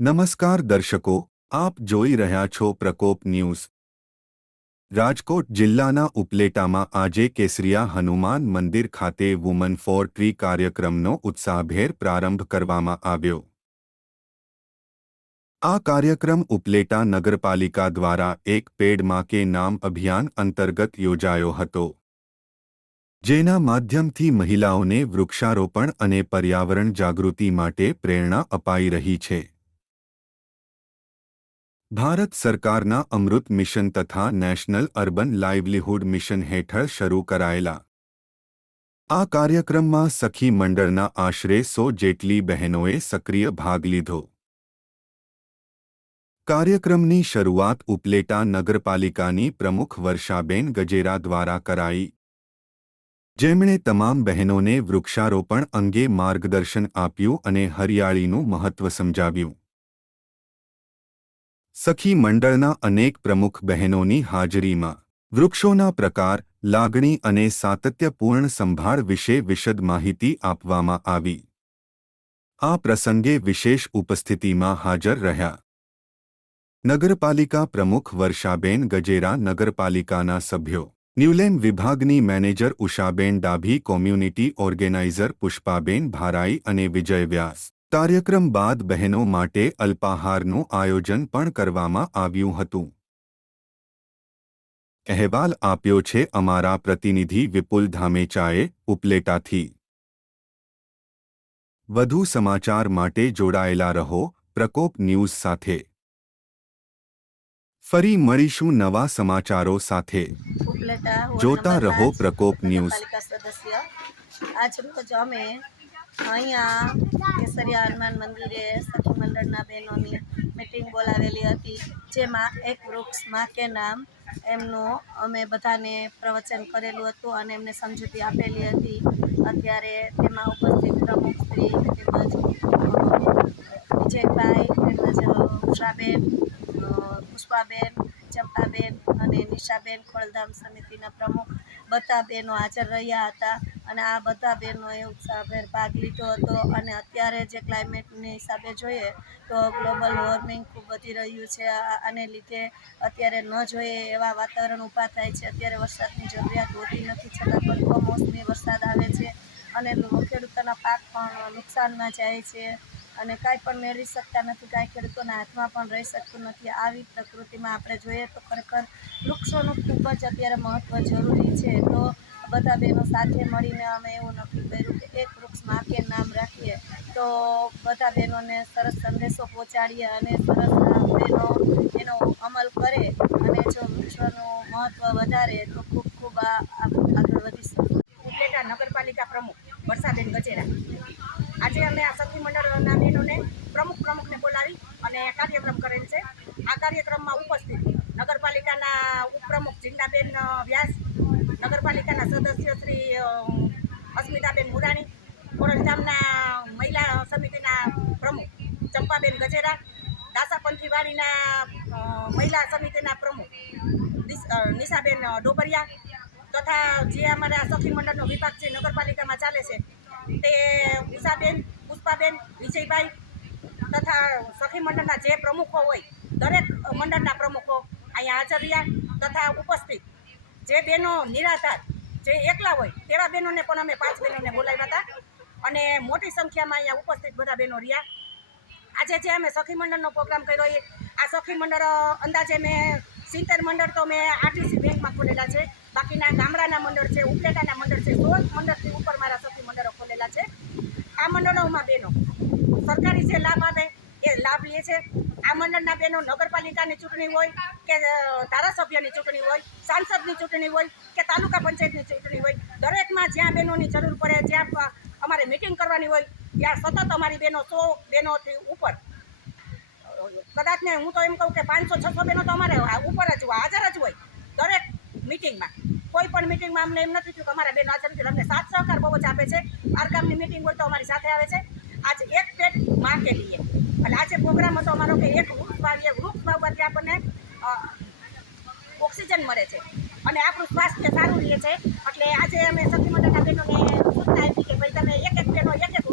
નમસ્કાર દર્શકો, આપ જોઈ રહ્યા છો પ્રકોપ ન્યૂઝ. રાજકોટ જિલ્લાના ઉપલેટામાં આજે કેસરિયા હનુમાન મંદિર ખાતે વુમન ફોર ટ્રી કાર્યક્રમનો ઉત્સાહભેર પ્રારંભ કરવામાં આવ્યો. આ કાર્યક્રમ ઉપલેટા નગરપાલિકા દ્વારા એક પેડમાં નામ અભિયાન અંતર્ગત યોજાયો હતો. જેના માધ્યમથી મહિલાઓને વૃક્ષારોપણ અને પર્યાવરણ જાગૃતિ માટે પ્રેરણા અપાઈ રહી છે. ભારત સરકારના અમૃત મિશન તથા નેશનલ અર્બન લાઇવલીહુડ મિશન હેઠળ શરૂ કરાયેલા. આ કાર્યક્રમમાં સખી મંડળના આશરે સો જેટલી બહેનોએ સક્રિય ભાગ લીધો. કાર્યક્રમની શરૂઆત ઉપલેટા નગરપાલિકાની પ્રમુખ વર્ષાબેન ગજેરા દ્વારા કરાઈ. જેમણે તમામ બહેનોને વૃક્ષારોપણ અંગે માર્ગદર્શન આપ્યું અને હરિયાળીનું મહત્વ સમજાવ્યું. સખી મંડળના અનેક પ્રમુખ બહેનોની હાજરીમાં વૃક્ષોના પ્રકાર, લાગણી અને સાતત્યપૂર્ણ સંભાળ વિશે વિશદ માહિતી આપવામાં આવી. આ પ્રસંગે વિશેષ ઉપસ્થિતિમાં હાજર રહ્યા. નગરપાલિકા પ્રમુખ વર્ષાબેન ગજેરા નગરપાલિકાના સભ્યો, ન્યૂલેન વિભાગની manager Ushaben Dabhi community organizer Pushpaben Bharai અને વિજય વ્યાસ કાર્યક્રમ બાદ બહેનો માટે અલ્પાહારનું આયોજન પણ કરવામાં આવ્યું હતું. અહેવાલ આપ્યો છે અમારા પ્રતિનિધિ વિપુલ ધામેચાએ ઉપલેટાથી. વધુ સમાચાર માટે જોડાયેલા રહો પ્રકોપ ન્યૂઝ સાથે. ફરી મળીશું નવા સમાચારો સાથે. જોતા રહો પ્રકોપ ન્યૂઝ. આજ રોજ અમે અહીંયા કેસરિયા હનુમાન મંદિરે સખી મંડળના બહેનોની મિટિંગ બોલાવેલી હતી, જેમાં એક વૃક્ષમાં કે નામ એમનું અમે બધાને પ્રવચન કરેલું હતું અને એમને સમજૂતી આપેલી હતી. અત્યારે તેમાં ઉપસ્થિત પ્રમુખ શ્રી તેમજ વિજયભાઈ, તેમજ ઉષાબેન પુષ્પાબેન, ચંપાબેન અને નિશાબેન ખોળધામ સમિતિના પ્રમુખ બધા બહેનો હાજર રહ્યા હતા અને આ બધા બહેનોએ ઉત્સાહભેર ભાગ લીધો હતો અને અત્યારે જે ક્લાઇમેટની હિસાબે જોઈએ તો ગ્લોબલ વોર્મિંગ ખૂબ વધી રહ્યું છે. આને લીધે અત્યારે ન જોઈએ એવા વાતાવરણ ઊભા થાય છે. અત્યારે વરસાદની જરૂરિયાત હોતી નથી, છતાં પણ કમોસમી વરસાદ આવે છે અને ખેડૂતોના પાક પણ નુકસાનમાં જાય છે. અને કાંઈ પણ મેળવી શકતા નથી, કાંઈ ખેડૂતોના હાથમાં પણ રહી શકતું નથી. આવી પ્રકૃતિમાં આપણે જોઈએ તો ખરેખર વૃક્ષોનું ખૂબ જ અત્યારે મહત્ત્વ જરૂરી છે. તો બધા બહેનો સાથે મળીને અમે એવું નક્કી કર્યું કે એક વૃક્ષમાં કે નામ રાખીએ. તો બધા બહેનોને સરસ સંદેશો પહોંચાડીએ અને સરસ બહેનો એનો અમલ કરે અને જો વૃક્ષોનું મહત્ત્વ વધારે તો ખૂબ ખૂબ આગળ વધી શકું ઉપલેટા નગરપાલિકા પ્રમુખ વર્ષાબેન ગજેરા. આજે અમે આ સખી મંડળના બહેનોને પ્રમુખ પ્રમુખને બોલાવી અને કાર્યક્રમ કરેલ છે. આ કાર્યક્રમમાં ઉપસ્થિત નગરપાલિકાના ઉપપ્રમુખ જીંદાબેન વ્યાસ, નગરપાલિકાના સદસ્ય શ્રી અસ્મિતાબેન મુરાણી ખોરલધામના મહિલા સમિતિના પ્રમુખ ચંપાબેન ગજેરા, દાસાપંથીવાડીના મહિલા સમિતિના પ્રમુખ નિશાબેન ડોબરિયા તથા જે અમારા સખી મંડળનો વિભાગ છે, નગરપાલિકામાં ચાલે છે તે ઉષાબેન, પુષ્પાબેન, વિજયભાઈ તથા સખી મંડળના જે પ્રમુખો હોય, દરેક મંડળના પ્રમુખો અહીંયા હાજર રહ્યા તથા ઉપસ્થિત. જે બહેનો નિરાધાર, જે એકલા હોય, તેવા બહેનોને પણ અમે પાંચ બહેનોને બોલાવ્યા હતા અને મોટી સંખ્યામાં અહીંયા ઉપસ્થિત બધા બહેનો રહ્યા. આજે જે અમે સખી મંડળનો પ્રોગ્રામ કર્યો એ, આ સખી મંડળ અંદાજે મેં સિત્તેર મંડળ તો મેં આરટીસી બેંકમાં ખોલેલા છે. બાકીના ગામડાના મંડળ છે, ઉપલેટાના મંડળ છે, સોળ મંડળથી ઉપર મારા સખી મંડળો ખોલેલા છે આ મંડળોમાં બહેનો સરકારી જે લાભ આપે એ લાભ લે છે. આ મંડળના બહેનો નગરપાલિકાની ચૂંટણી હોય કે ધારાસભ્યની ચૂંટણી હોય, સાંસદની ચૂંટણી હોય કે તાલુકા પંચાયતની ચૂંટણી હોય, દરેકમાં જ્યાં બહેનોની જરૂર પડે, જ્યાં અમારે મિટિંગ કરવાની હોય, ત્યાં સતત અમારી બહેનો સો બહેનોથી ઉપર. કદાચ ને હું તો એમ કહું કે પાંચસો, છસો બહેનો તો અમારે ઉપર જ હોય, હાજર જ હોય, દરેક મિટિંગમાં. કોઈ પણ મિટિંગમાં અમને એમ નથી થયું કે અમારા બહેનો હાજર નથી, અમને સાથ સહકાર બહુ જ આપે છે. બાર ગામની મિટિંગ હોય તો અમારી સાથે આવે છે. આજે એક પેટમાં કે એટલે આજે પ્રોગ્રામ હતો અમારો કે એક વૃક્ષ વાવીએ. વૃક્ષ વાવવાથી આપણને ઓક્સિજન મળે છે. અને આપણું સ્વાસ્થ્ય સારું રહે છે. એટલે આજે અમે સખી મંડળના બહેનોને સૂચના આપી કે ભાઈ તમે એક એક પેટનો એક એક